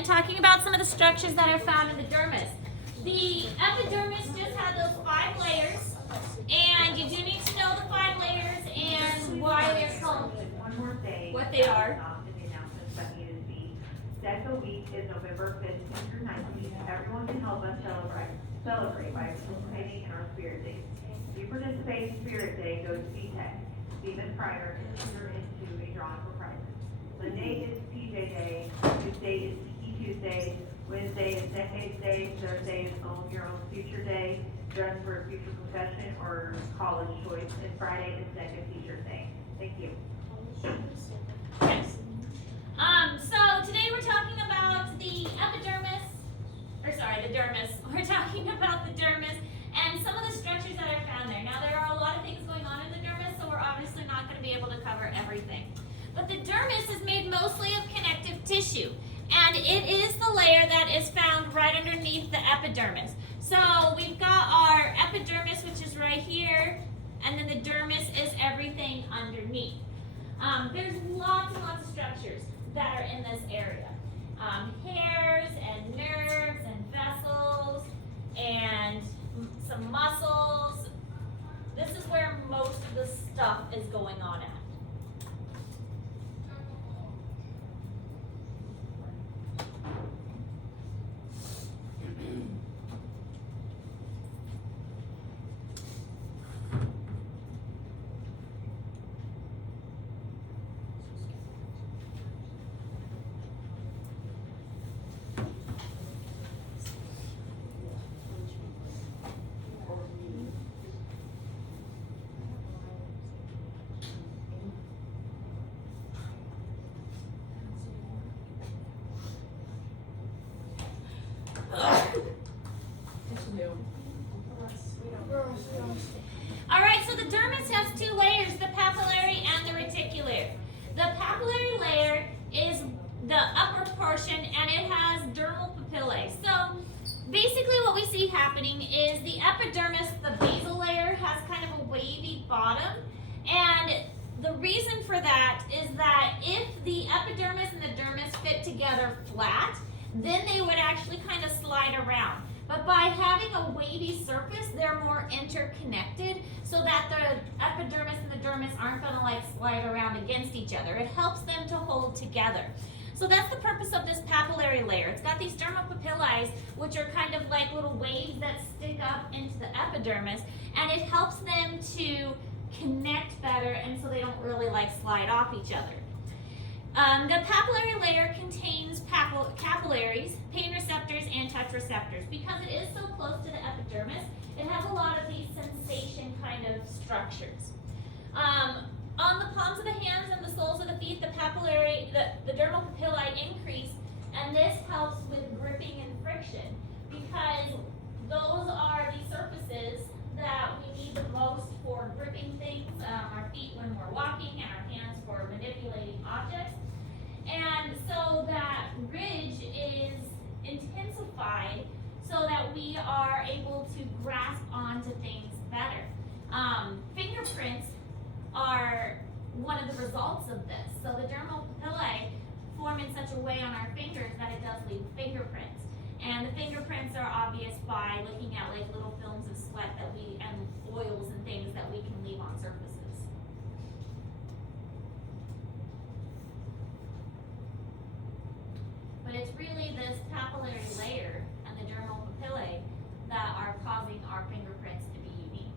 and talking about some of the structures that are found in the dermis. The epidermis just had those 5 layers, and you do need to know the 5 layers and why they're called what they are. DECA week is November 15th through 19th. Everyone can help us celebrate by participating in our Spirit Day. If you participate in Spirit Day, go to CTEC. Stephen Pryor and enter into a drawing for prizes. Monday is PJ Day. Tuesday is Tiki Tuesday. Wednesday is Decades Day. Thursday is Own Your Own Future Day. Dress for a future profession or college choice. And Friday is DECA T-shirt Day. Thank you. Yes. So today we're talking about the epidermis, the dermis. We're talking about the dermis and some of the structures that are found there. Now there are a lot of things going on in the dermis, so we're obviously not going to be able to cover everything. But the dermis is made mostly of connective tissue, and it is the layer that is found right underneath the epidermis. So we've got our epidermis, which is right here, and then the dermis is everything underneath. There's lots and lots of structures that are in this area. Hairs and nerves and vessels and some muscles. This is where most of the stuff is going on at. Alright, so the dermis has 2 layers, the papillary and the reticular. The papillary layer is the upper portion and it has dermal papillae. So basically what we see happening is the epidermis, the basal layer, has kind of a wavy bottom. And the reason for that is that if the epidermis and the dermis fit together flat, then they would actually kind of slide around. But by having a wavy surface, they're more interconnected so that the epidermis and the dermis aren't going to like slide around against each other. It helps them to hold together. So that's the purpose of this papillary layer. It's got these dermal papillae, which are kind of like little waves that stick up into the epidermis, and it helps them to connect better and so they don't really like slide off each other. The papillary layer contains capillaries, pain receptors, and touch receptors. Because it is so close to the epidermis, it has a lot of these sensation kind of structures. On the palms of the hands and the soles of the feet, the dermal papillae increase, and this helps with gripping and friction because those are the surfaces that we need the most for gripping things, our feet when we're walking and our hands for manipulating objects. And so that ridge is intensified so that we are able to grasp onto things better. Fingerprints are one of the results of this. So the dermal papillae form in such a way on our fingers that it does leave fingerprints. And the fingerprints are obvious by looking at like little films of sweat and oils and things that we can leave on surfaces. But it's really this papillary layer and the dermal papillae that are causing our fingerprints to be unique.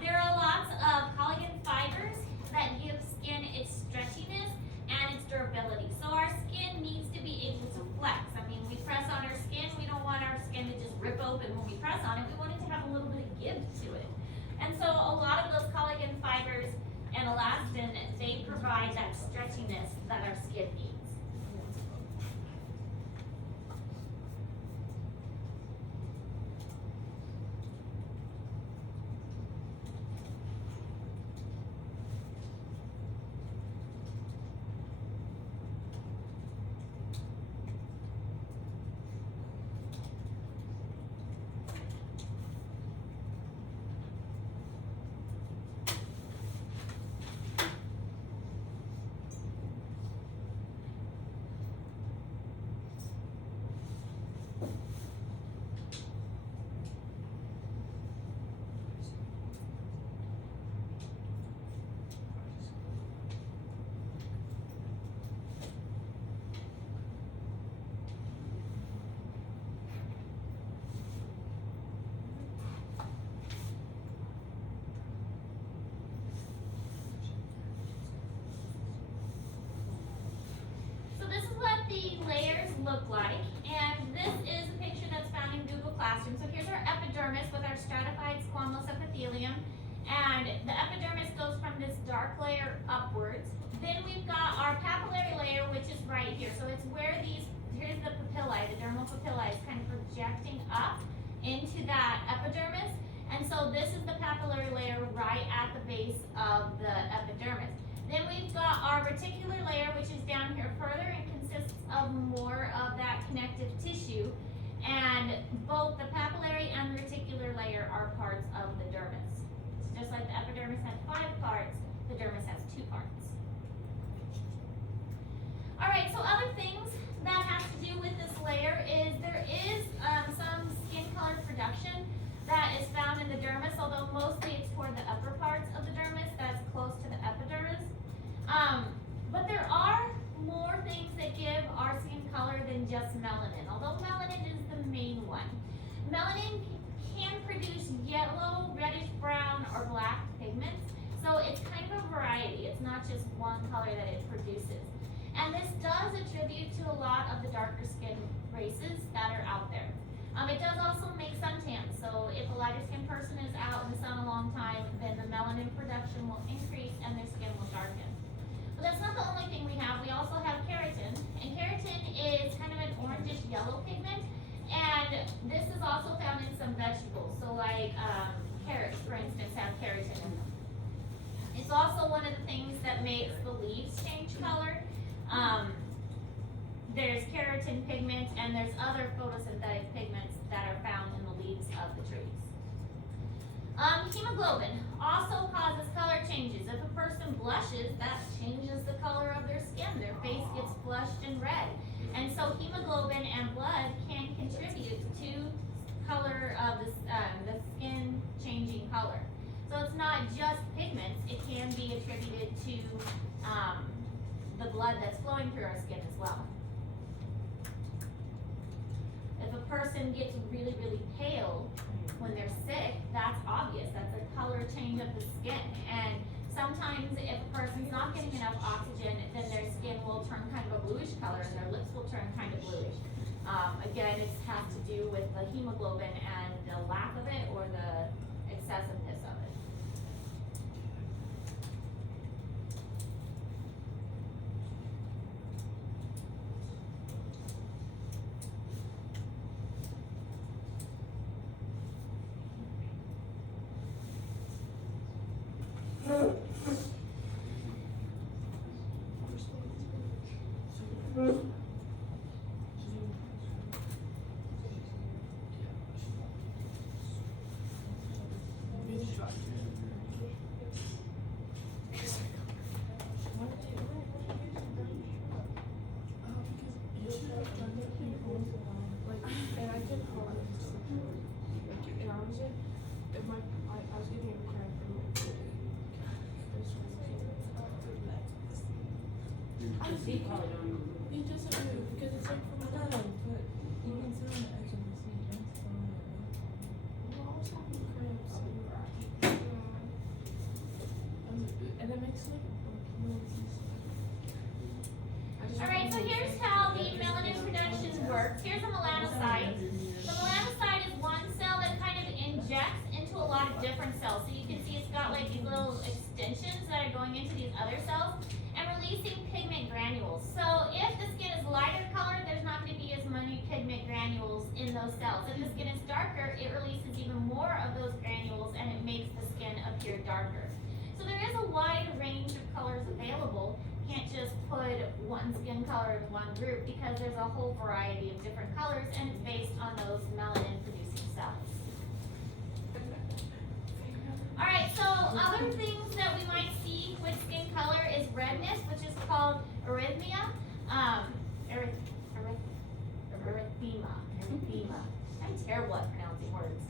There are lots of collagen fibers that give skin its stretchiness and its durability. So our skin needs to be able to flex. I mean, we press on our skin, we don't want our skin to just rip open when we press on it. We want it to have a little bit of give to it. And so a lot of those collagen fibers and elastin, they provide that stretchiness that our skin needs. Layers look like, and this is a picture that's found in Google Classroom. So here's our epidermis with our stratified squamous epithelium, and the epidermis goes from this dark layer upwards. Then we've got our papillary layer, which is right here. So it's where here's the papillae, the dermal papillae is kind of projecting up into that epidermis, and so this is the papillary layer right at the base of the epidermis. Then we've got our reticular layer, which is down here further and consists of more of that connective tissue. And both the papillary and the reticular layer are parts of the dermis. So just like the epidermis has 5 parts, the dermis has 2 parts. All right, so other things that have to do with this layer is there is some skin color production that is found in the dermis, although mostly it's toward the upper parts of the dermis that's close to the epidermis. But there are more things that give our skin color than just melanin, although melanin is the main one. Melanin can produce yellow, reddish brown, or black pigments, so it's kind of a variety. It's not just one color that it produces. And this does attribute to a lot of the darker skin races that are out there. It does also make suntans, so if a lighter skinned person is out in the sun a long time, then the melanin production will increase and their skin will darken. But that's not the only thing we have. We also have keratin, and keratin is kind of an orangish yellow pigment, and this is also found in some vegetables. So like carrots, for instance, have keratin in them. It's also one of the things that makes the leaves change color. There's keratin pigment, and there's other photosynthetic pigments that are found in the leaves of the trees. Hemoglobin also causes color changes. If a person blushes, that changes the color of their skin. Their face gets flushed and red. And so hemoglobin and blood can contribute to color of the skin changing color. So it's not just pigments, it can be attributed to the blood that's flowing through our skin as well. If a person gets really, really pale when they're sick, that's obvious. That's a color change of the skin. And sometimes if a person's not getting enough oxygen, then their skin will turn kind of a bluish color and their lips will turn kind of bluish. Again, it has to do with the hemoglobin and the lack of it or the excessiveness of it. He probably don't even. He doesn't move because it's like from above, but you can sit on the edge of the seat. That's fine. We're always having cramps. like these little extensions that are going into these other cells and releasing pigment granules. So if the skin is lighter colored, there's not going to be as many pigment granules in those cells. If the skin is darker, it releases even more of those granules and it makes the skin appear darker. So there is a wide range of colors available. Can't just put one skin color in one group because there's a whole variety of different colors and it's based on those melanin producing cells. Alright, so other things that we might see with skin color is redness, which is called erythema. Erythema. I'm terrible at pronouncing words.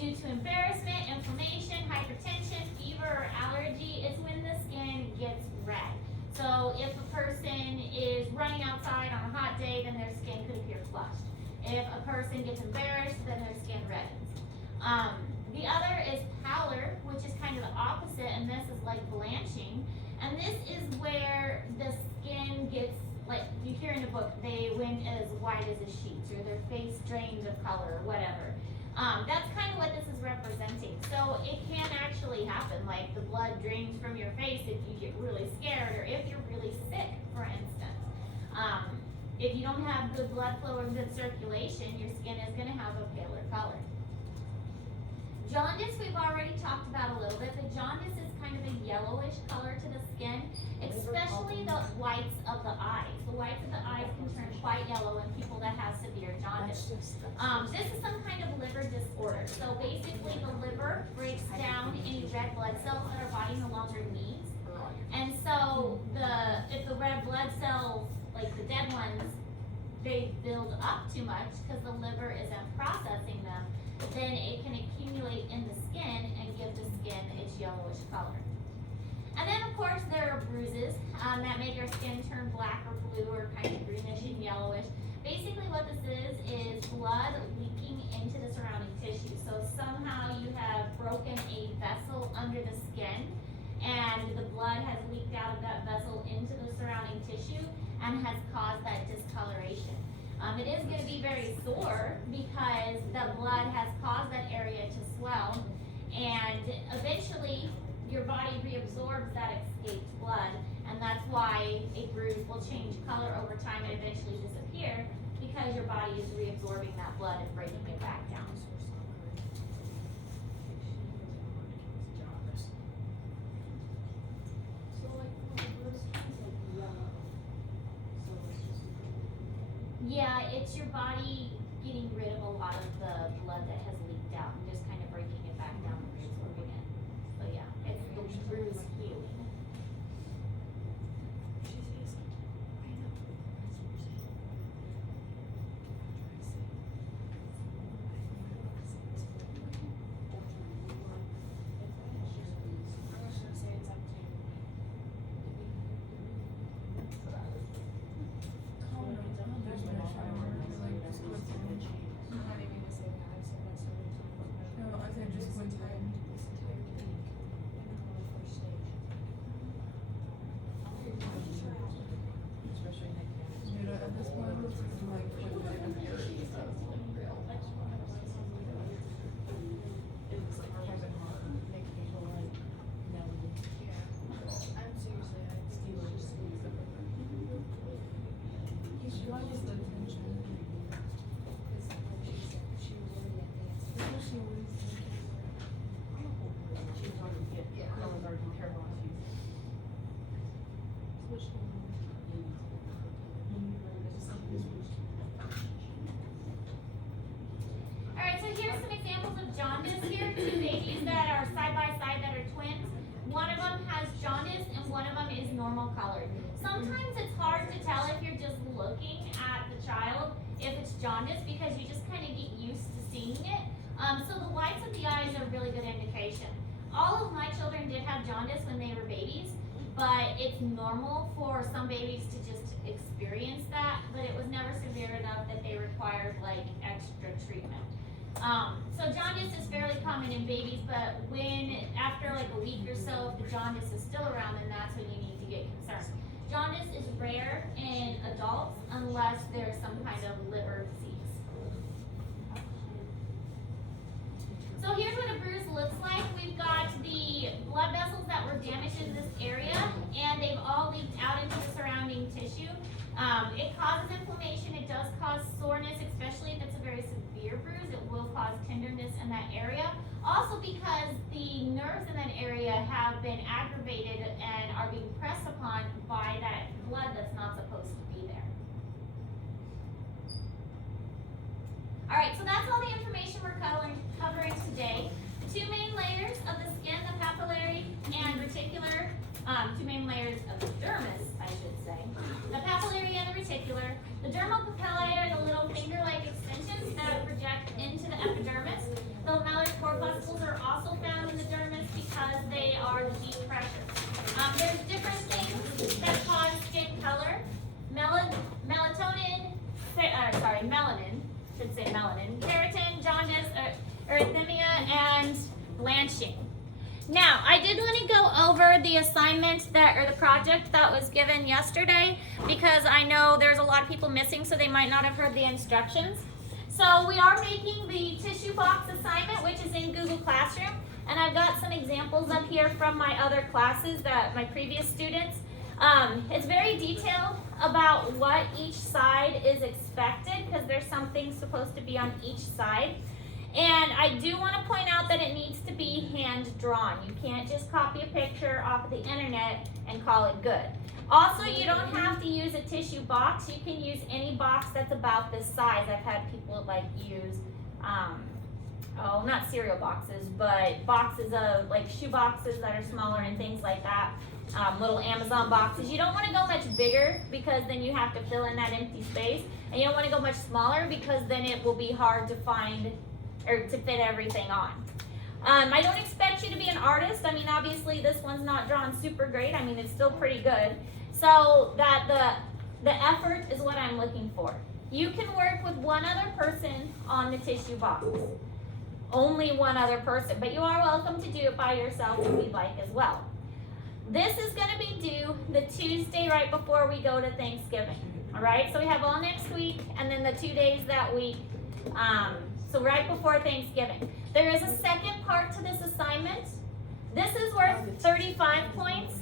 Due to embarrassment, inflammation, hypertension, fever, or allergy, it's when the skin gets red. So if a person is running outside on a hot day, then their skin could appear flushed. If a person gets embarrassed, then their skin reddens. The other is pallor, which is kind of the opposite, and this is like blanching. And this is where the skin gets, like you hear in the book, they went as white as a sheet, or their face drained of color, or whatever. That's kind of what this is representing. So it can actually happen, like the blood drains from your face if you get really scared, or if you're really sick, for instance. If you don't have good blood flow or good circulation, your skin is going to have a paler color. Jaundice we've already talked about a little bit, but jaundice is kind of a yellowish color to the skin, especially the whites of the eyes. The whites of the eyes can turn quite yellow in people that have severe jaundice. This is some kind of liver disorder. So basically the liver breaks down any red blood cells that our body no longer needs. And so if the red blood cells, like the dead ones, they build up too much because the liver isn't processing them, then it can accumulate in the skin and give the skin its yellowish color. And then of course there are bruises that make our skin turn black or blue or kind of greenish and yellowish. Basically what this is blood leaking into the surrounding tissue. So somehow you have broken a vessel under the skin and the blood has leaked out of that vessel into the surrounding tissue and has caused that discoloration. It is going to be very sore because the blood has caused that area to swell, and eventually your body reabsorbs that escaped blood, and that's why a bruise will change color over time and eventually disappear because your body is reabsorbing that blood and breaking it back down. Yeah, it's your body getting rid of a lot of the blood that has leaked out and just kind of breaking it back down and reabsorbing it. So yeah, it's the bruise healing. Alright, so here's some examples of jaundice here. Two babies that are side by side that are twins. One of them has jaundice and one of them is normal colored. Sometimes it's hard to tell if you're just looking at the child if it's jaundice because you just kind of get used to seeing it. So the whites of the eyes are a really good indication. All of my children did have jaundice when they were babies, but it's normal for some babies to just experience that, but it was never severe enough that they required like extra treatment. So jaundice is fairly common in babies, but when after like a week or so, if the jaundice is still around, then that's when you need to get concerned. Jaundice is rare in adults unless there's some kind of liver disease. So here's what a bruise looks like. We've got the soreness, especially if it's a very severe bruise. It will cause tenderness in that area. Also because the nerves in that area have been aggravated and are being pressed upon by that blood that's not supposed to be there. All right, so that's all the information we're covering today. Two main layers of the skin, the papillary and reticular, two main layers of the dermis, I should say. The papillary and the reticular. The dermal papillae are the little finger-like extensions that project into the epidermis. The lamellar corpuscles are also found in the dermis because they are the deep pressure. There's different things that cause skin color. Melanin, should say melanin, keratin, jaundice, erythema, and blanching. Now, I did want to go over the assignment or the project that was given yesterday because I know there's a lot of people missing, so they might not have heard the instructions. So we are making the tissue box assignment, which is in Google Classroom, and I've got some examples up here from my other classes my previous students. It's very detailed about what each side is expected because there's some things supposed to be on each side. And I do want to point out that it needs to be hand drawn. You can't just copy a picture off of the internet and call it good. Also, you don't have to use a tissue box. You can use any box that's about this size. I've had people use, not cereal boxes, but boxes of shoe boxes that are smaller and things like that. Little Amazon boxes. You don't want to go much bigger because then you have to fill in that empty space. And you don't want to go much smaller because then it will be hard to find or to fit everything on. I don't expect you to be an artist. I mean, obviously this one's not drawn super great. I mean, it's still pretty good. So that the effort is what I'm looking for. You can work with one other person on the tissue box. Only one other person, but you are welcome to do it by yourself if you'd like as well. This is going to be due the Tuesday right before we go to Thanksgiving. All right, so we have all next week and then the 2 days that week. So right before Thanksgiving. There is a second part to this assignment. This is worth 35 points.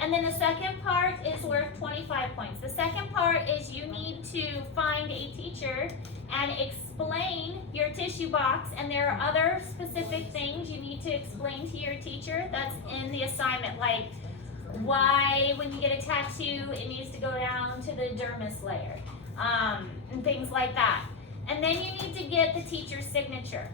And then the second part is worth 25 points. The second part is you need to find a teacher and explain your tissue box. And there are other specific things you need to explain to your teacher that's in the assignment. Like why when you get a tattoo, it needs to go down to the dermis layer. And things like that. And then you need to get the teacher's signature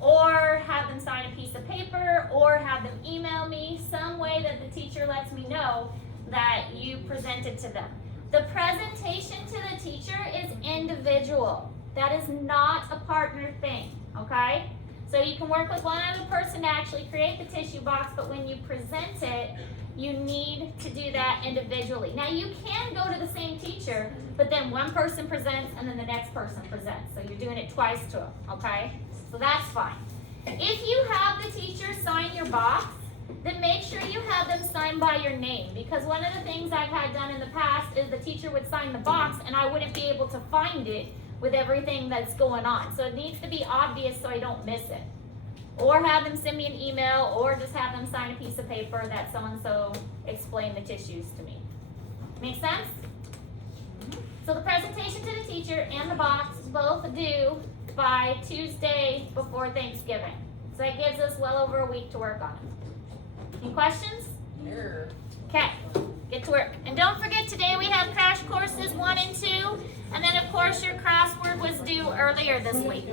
or have them sign a piece of paper or have them email me some way that the teacher lets me know that you presented to them. The presentation to the teacher is individual. That is not a partner thing, okay? So you can work with one other person to actually create the tissue box, but when you present it, you need to do that individually. Now you can go to the same teacher, but then one person presents and then the next person presents. So you're doing it twice to them, okay? So that's fine. If you have the teacher sign your box, then make sure you have them sign by your name, because one of the things I've had done in the past is the teacher would sign the box and I wouldn't be able to find it with everything that's going on. So it needs to be obvious so I don't miss it. Or have them send me an email, or just have them sign a piece of paper that so-and-so explained the tissues to me. Make sense? So the presentation to the teacher and the box both due by Tuesday before Thanksgiving. So that gives us well over a week to work on it. Any questions? Okay, get to work. And don't forget, today we have crash courses 1 and 2. And then, of course, your crossword was due earlier this week.